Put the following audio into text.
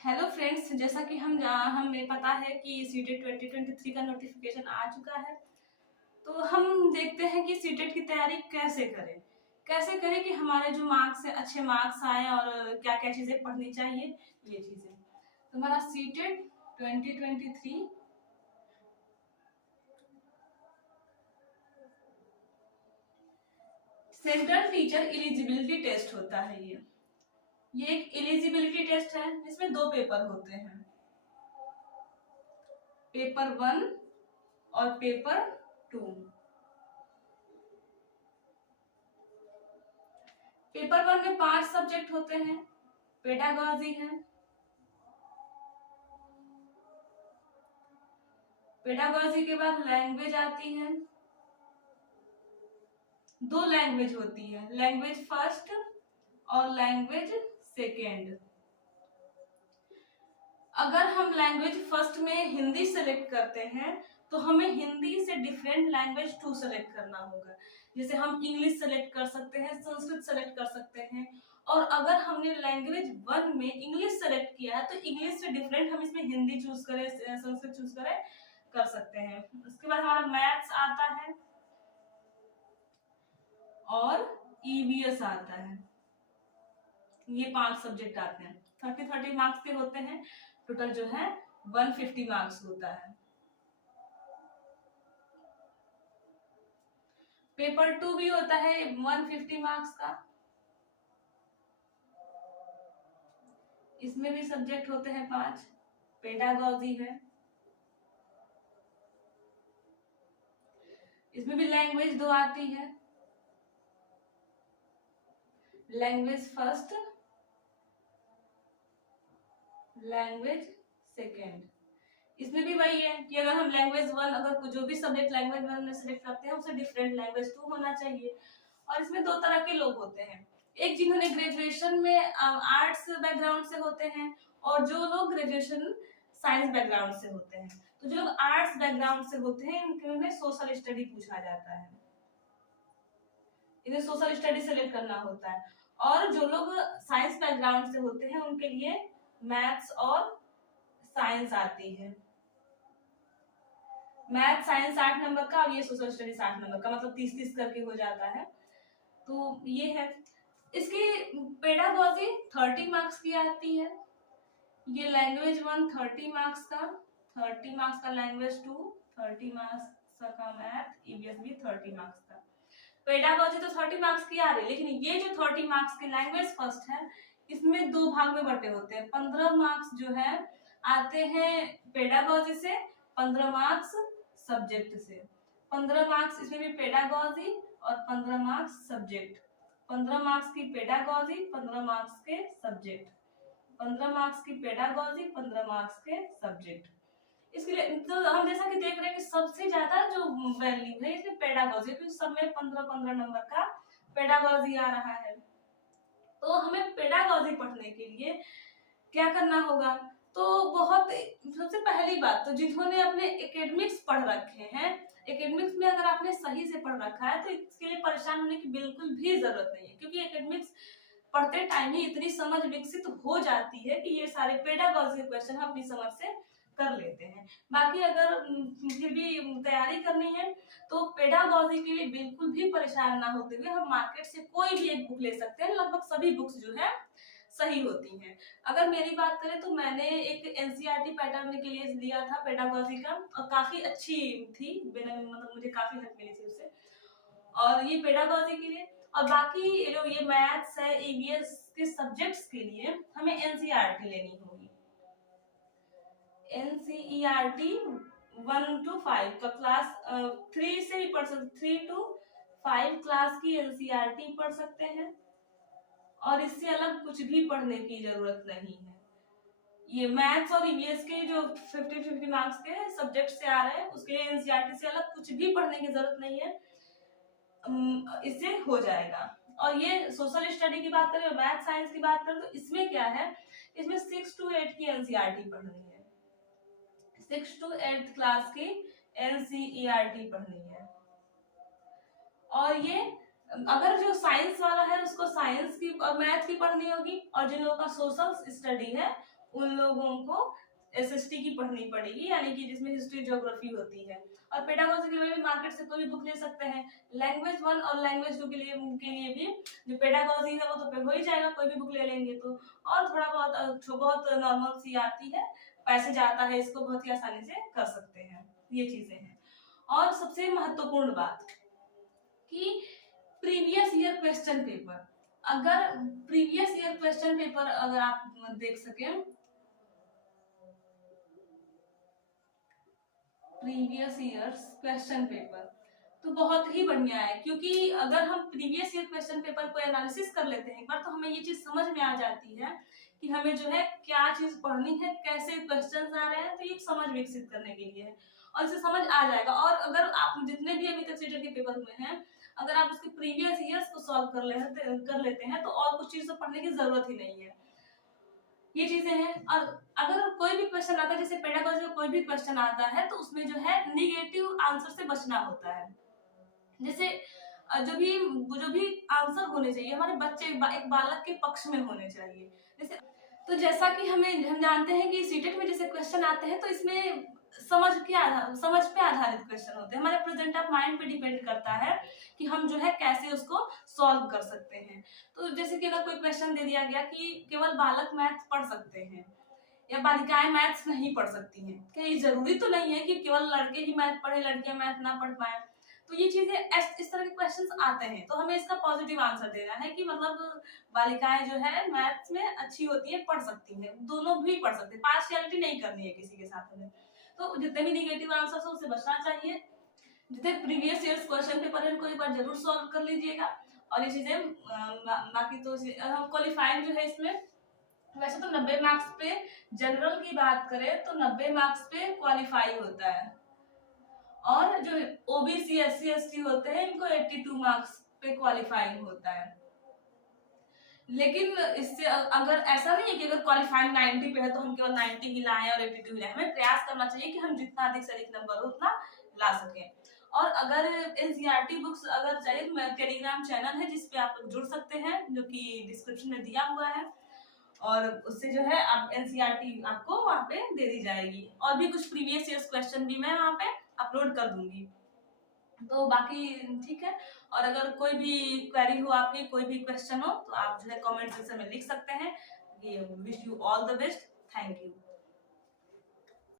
Hello friends, जैसा कि हमें पता है कि सीटेट 2023 का नोटिफिकेशन आ चुका है। तो हम देखते हैं कि सीटेट की तैयारी कैसे करें कि हमारे जो मार्क्स है अच्छे मार्क्स आए और क्या क्या चीजें पढ़नी चाहिए ये चीजें। तो हमारा CTET 2023 central teacher eligibility test होता है। ये एक एलिजिबिलिटी टेस्ट है जिसमें दो पेपर होते हैं, पेपर 1 और पेपर 2। पेपर 1 में 5 सब्जेक्ट होते हैं। पेडागॉजी है, पेडागॉजी के बाद लैंग्वेज आती है। दो लैंग्वेज होती है, लैंग्वेज फर्स्ट और लैंग्वेज सेकेंड। अगर हम लैंग्वेज फर्स्ट में हिंदी सेलेक्ट करते हैं तो हमें हिंदी से डिफरेंट लैंग्वेज 2 सेलेक्ट करना होगा। जैसे हम इंग्लिश सेलेक्ट कर सकते हैं, संस्कृत सेलेक्ट कर सकते हैं। और अगर हमने लैंग्वेज 1 में इंग्लिश सेलेक्ट किया है तो इंग्लिश से डिफरेंट हम इसमें हिंदी चूज करें, संस्कृत चूज करें, कर सकते हैं। उसके बाद हमारा मैथ्स आता है और ईवीएस आता है। ये 5 सब्जेक्ट आते हैं, 30-30 मार्क्स के होते हैं। टोटल जो है 150 मार्क्स होता है। पेपर 2 भी होता है 150 मार्क्स का। इसमें भी सब्जेक्ट होते हैं 5। पेडागॉजी है, इसमें भी लैंग्वेज 2 आती है, लैंग्वेज फर्स्ट, लैंग्वेज सेकेंड। इसमें भी वही है कि अगर हम लैंग्वेज 1, अगर जो भी सब्जेक्ट लैंग्वेज 1 में सिलेक्ट करते हैं उसे डिफरेंट लैंग्वेज 2 होना चाहिए। और इसमें दो तरह के लोग होते हैं, एक जिन्होंने ग्रेजुएशन में आर्ट्स बैकग्राउंड से होते हैं और जो लोग ग्रेजुएशन साइंस बैकग्राउंड से होते हैं। तो जो लोग आर्ट्स बैकग्राउंड से होते हैं इनमें सोशल स्टडी पूछा जाता है, इन्हें सोशल स्टडी सेलेक्ट करना होता है। और जो लोग साइंस बैकग्राउंड से होते हैं उनके लिए मैथ्स और साइंस आती है। मैथ साइंस 60 नंबर का और ये सोशल स्टडी 60 नंबर का, मतलब 30-30 करके हो जाता है। तो ये है। इसकी पेडागॉजी 30 मार्क्स की आती है। ये लैंग्वेज 1 30 मार्क्स का, 30 मार्क्स का लैंग्वेज 2, 30 मार्क्स का मैथ, ईवीएस भी 30 मार्क्स का। पेडागॉजी तो 30 मार्क्स की आ रही है, लेकिन ये जो 30 मार्क्स की लैंग्वेज फर्स्ट है इसमें दो भाग में बटे होते हैं। 15 मार्क्स जो है आते हैं पेडागॉजी से, 15 मार्क्स सब्जेक्ट से। 15 मार्क्स इसमें भी पेडागॉजी और 15 मार्क्स सब्जेक्ट। 15 मार्क्स की पेडागॉजी, 15 मार्क्स के सब्जेक्ट। 15 मार्क्स की पेडागॉजी, 15 मार्क्स के सब्जेक्ट। इसके लिए तो हम जैसा कि देख रहे हैं कि सबसे ज्यादा जो वैल्यू है इसमें पेडागॉजी, क्योंकि सब में 15-15 नंबर का पेडागॉजी आ रहा है। तो हमें पेडागॉजी पढ़ने के लिए क्या करना होगा? तो बहुत सबसे पहली बात तो जिन्होंने अपने एकेडमिक्स पढ़ रखे हैं, एकेडमिक्स में अगर आपने सही से पढ़ रखा है तो इसके लिए परेशान होने की बिल्कुल भी जरूरत नहीं है, क्योंकि एकेडमिक्स पढ़ते टाइम ही इतनी समझ विकसित हो जाती है कि ये सारे पेडागॉजी क्वेश्चन हम अपनी समझ से कर लेते हैं। बाकी अगर फिर भी तैयारी करनी है तो पेडागॉजी के लिए बिल्कुल भी परेशान ना होते हुए हम मार्केट से कोई भी एक बुक ले सकते हैं। लगभग सभी बुक्स जो है सही होती हैं। अगर मेरी बात करें तो मैंने एक एनसीईआरटी पैटर्न के लिए लिया था पेडागॉजी का, और काफी अच्छी थी, मतलब मुझे काफी हेल्प मिली थी उससे। और ये पेडागॉजी के लिए, और बाकी ये मैथ्स है, ईवीएस के सब्जेक्ट्स के लिए हमें एनसीईआरटी लेनी होगी। एनसीईआरटी 1 to 5 का क्लास 3 से भी पढ़ सकते, 3 to 5 क्लास की एनसीईआरटी पढ़ सकते हैं और इससे अलग कुछ भी पढ़ने की जरूरत नहीं है। ये मैथ्स और ईवीएस के जो 50-50 मार्क्स के सब्जेक्ट से आ रहे हैं उसके लिए एनसीईआरटी से अलग कुछ भी पढ़ने की जरूरत नहीं है, इससे हो जाएगा। और ये सोशल स्टडी की बात करें, मैथ साइंस की बात करें तो इसमें क्या है, इसमें 6 to 8 की एनसीईआरटी पढ़नी है, 6 to 8 क्लास की एनसीईआरटी पढ़नी है। और ये अगर जो साइंस वाला है उसको साइंस की और मैथ की पढ़नी होगी, और जिन लोगों का सोशल स्टडी है उन लोगों को एसएसटी की पढ़नी पड़ेगी, यानी कि जिसमें हिस्ट्री ज्योग्राफी होती है। और पेडागोजी के लिए भी मार्केट से कोई भी बुक ले सकते हैं। लैंग्वेज 1 और लैंग्वेज 2 के लिए भी जो पेडागोजी है वो तो पे हो ही जाएगा, कोई भी बुक ले लेंगे तो। और थोड़ा बहुत नॉर्मल सी आती है, पैसेज आता है, इसको बहुत ही आसानी से कर सकते हैं। ये चीजें हैं। और सबसे महत्वपूर्ण बात कि प्रीवियस ईयर क्वेश्चन पेपर, अगर प्रीवियस ईयर क्वेश्चन पेपर अगर आप देख सकें, प्रीवियस ईयर्स क्वेश्चन पेपर तो बहुत ही बढ़िया है, क्योंकि अगर हम प्रीवियस ईयर क्वेश्चन पेपर को एनालिसिस कर लेते हैं एक बार, तो हमें ये चीज समझ में आ जाती है कि हमें जो है क्या चीज पढ़नी है, कैसे क्वेश्चंस आ रहे हैं, तो ये समझ विकसित करने के लिए है और इसे समझ आ जाएगा। और अगर आप जितने भी अभी तक सीटेट के पेपर हुए हैं, अगर आप उसके प्रीवियस ईयर्स को सॉल्व कर लेते हैं तो और कुछ चीज पढ़ने की जरूरत ही नहीं है। ये चीजें हैं। और अगर कोई भी क्वेश्चन आता है, जैसे पेडागोजी में कोई भी क्वेश्चन आता है, तो उसमें जो है निगेटिव आंसर से बचना होता है। जैसे जो भी आंसर होने चाहिए हमारे बच्चे एक बालक के पक्ष में होने चाहिए। जैसे तो जैसा कि हम जानते हैं कि सीटेट में जैसे क्वेश्चन आते हैं, तो इसमें समझ पे आधारित क्वेश्चन होते हैं, हमारे प्रेजेंट ऑफ माइंड पे डिपेंड करता है कि हम जो है कैसे उसको सॉल्व कर सकते हैं। तो जैसे कि अगर कोई क्वेश्चन दे दिया गया कि केवल बालक मैथ पढ़ सकते हैं या बालिकाएं मैथ्स नहीं पढ़ सकती हैं, क्या ये जरूरी तो नहीं है कि केवल लड़के ही मैथ पढ़े, लड़कियां मैथ ना पढ़ पाए। तो ये चीजें इस तरह के क्वेश्चंस आते हैं, तो हमें इसका पॉजिटिव आंसर देना है कि मतलब बालिकाएं जो है मैथ्स में अच्छी होती है, पढ़ सकती हैं, दोनों भी पढ़ सकते हैं, पार्शियलिटी नहीं करनी है किसी के साथ में। तो जितने भी निगेटिव आंसर है उससे बचना चाहिए। जितने प्रीवियस ईयर्स क्वेश्चन पेपर है उनको एक बार जरूर सॉल्व कर लीजिएगा। और ये चीजें बाकी तो हम क्वालिफाइंग जो है इसमें, वैसे तो 90 मार्क्स पे, जनरल की बात करें तो 90 मार्क्स पे क्वालिफाई होता है, और जो ओबीसी एससी एसटी होते हैं इनको 82 मार्क्स पे क्वालिफाइंग होता है। लेकिन इससे अगर ऐसा नहीं है कि अगर क्वालिफाइंग 90 पे है तो हम केवल 90 ही लाएं और 82 ही लाएं, हमें प्रयास करना चाहिए कि हम जितना अधिक से अधिक नंबर हो उतना ला सकें। और अगर एनसीईआरटी बुक्स अगर चाहिए तो मेरा टेलीग्राम चैनल है जिसपे आप जुड़ सकते हैं, जो कि डिस्क्रिप्शन में दिया हुआ है, और उससे जो है आप एनसीईआरटी आपको वहाँ पे दे दी जाएगी, और भी कुछ प्रीवियस ईयर्स क्वेश्चन भी मैं वहाँ पे अपलोड कर दूंगी। तो बाकी ठीक है। और अगर कोई भी क्वेरी हो, आपकी कोई भी क्वेश्चन हो, तो आप जो है कमेंट सेक्शन में लिख सकते हैं। Wish you all the best. Thank you.